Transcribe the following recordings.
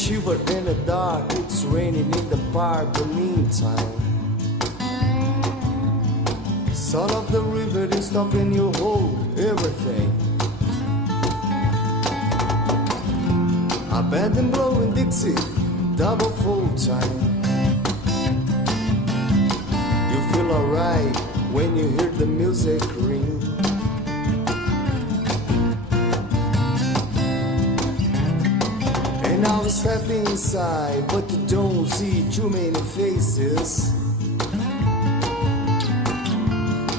shiver in the dark, it's raining in the park. The meantime, sound of the river is stopping you hold everything. A band and blowing Dixie, double full time. You feel alright when you hear the music ring. And now we step inside, but you don't see too many faces.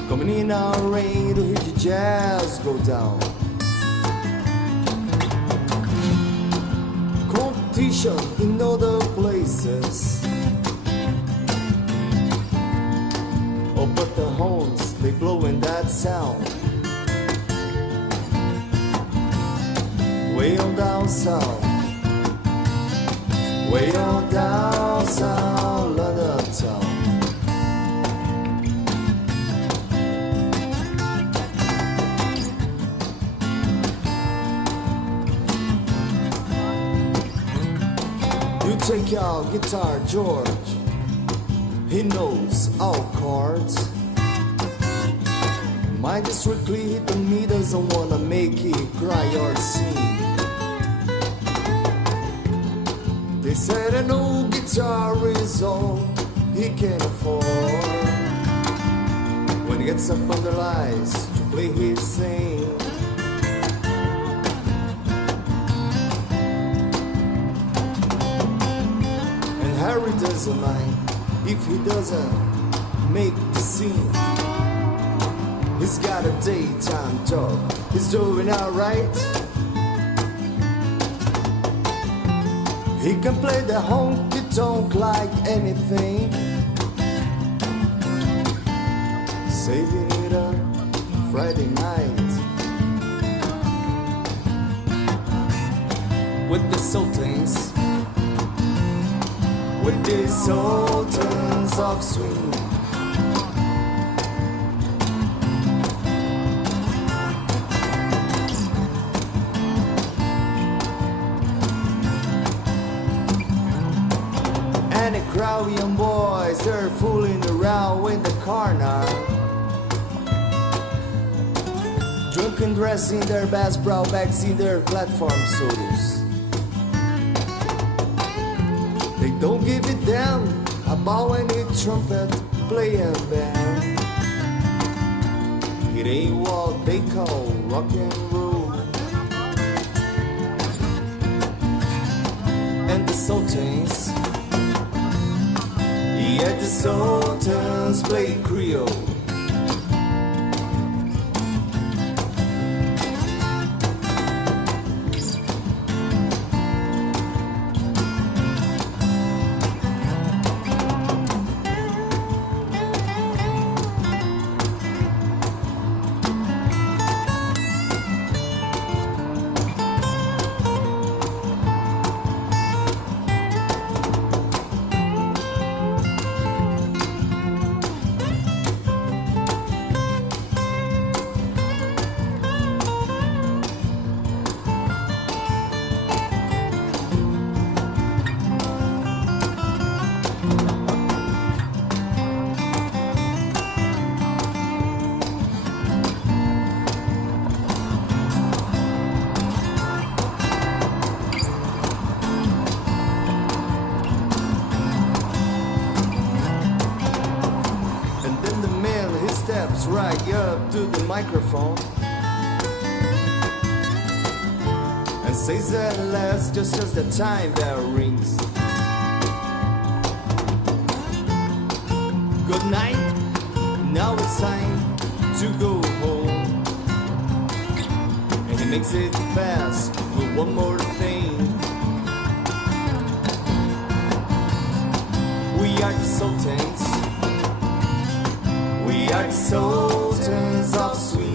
Coming in our rain to hear the jazz go down. Competition in other places. Oh, but the horns, they blowing that sound. Way on down south. Way on down south, London town. You take your guitar, George. He knows all chords. Mine just strictly hit the me, doesn't wanna make it cry or sing. They said an old guitar is all he can afford. When he gets up on the lights to play his thing. And Harry doesn't mind if he doesn't make the scene. He's got a daytime job, he's doing alright. He can play the honky-tonk like anything. Saving it up Friday night with the Sultans, with the Sultans of Swing. And the crowd young boys, they're fooling around in the corner. Drunk and dressed in their bass brow bags in their platform suits. They don't give a damn about any trumpet playing band. It ain't what they call rock and roll. And the Sultans, yeah, the Sultans play Creole. Steps right up to the microphone and says at last, just as the time bell rings, good night, now it's time to go home. And he makes it fast with one more thing. We are the Sultans, we are the Sultans of Swing.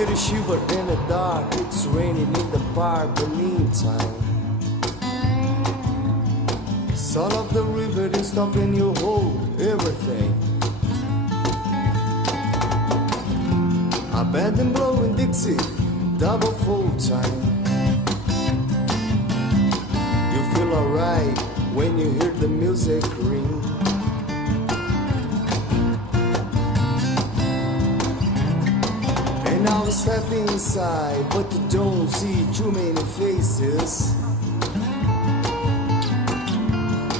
It is shivered in the dark, it's raining in the park, but meantime son of the river is stopping you hold everything. I bet them blowing Dixie, double full time. You feel alright when you hear the music ring. And now we step inside, but you don't see too many faces.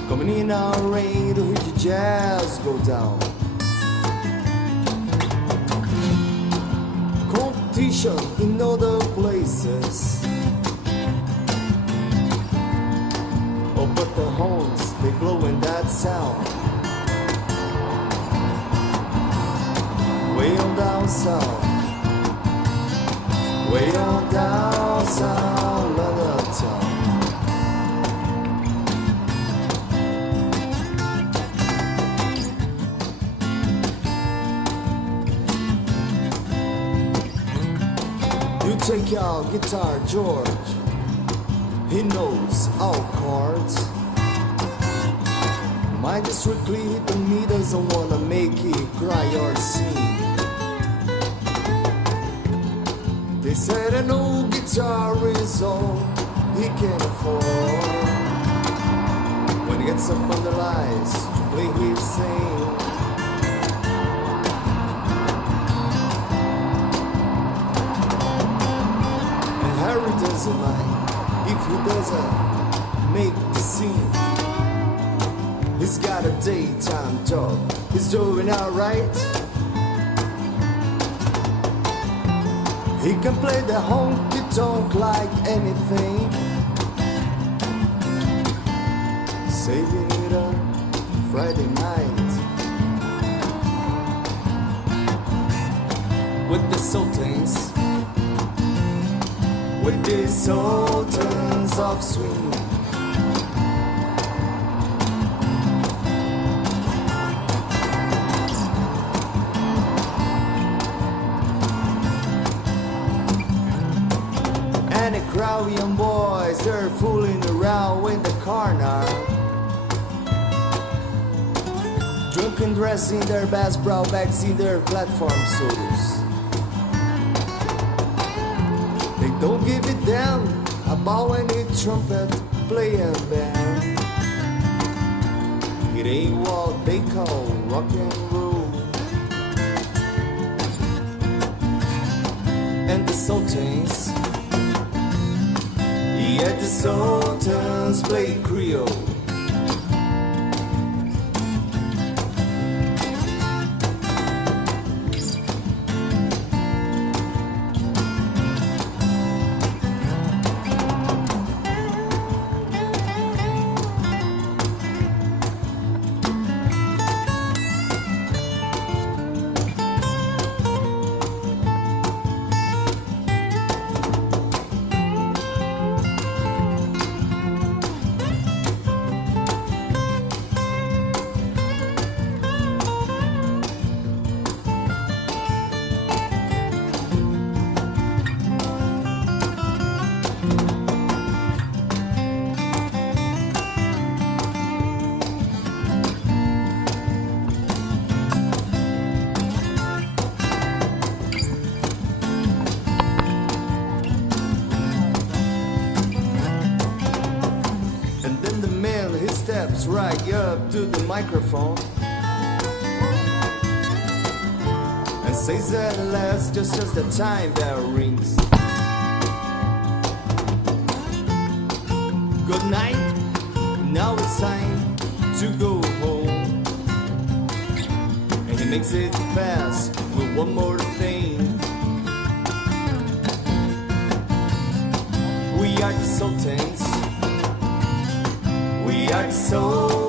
Coming in our rain to hear the jazz go down. Competition in other places. Oh, but the horns, they blow in that sound. Way on down south. Way on down south, London town. Take your guitar, George. He knows all chords. Mine just strictly hit the me, doesn't wanna make it cry or sing. They said an old guitar is all he can afford. When he gets up on the lights to play his thing. Harry doesn't mind if he doesn't make the scene. He's got a daytime job, he's doing alright. He can play the honky tonk like anything. Saving it up Friday night with the Sultans. With the sultans of swing. And the crowd young boys, they're fooling around in the corner. Drunk and dressed in their best brow bags in their platform suits. Don't give it down about any trumpet playing band. It ain't what they call rock and roll. And the Sultans, yeah, the Sultans play Creole. Steps right up to the microphone and says at last just as the time bell rings. Good night, now it's time to go home. And he makes it fast with one more thing. We are the Sultans. We are the Sultans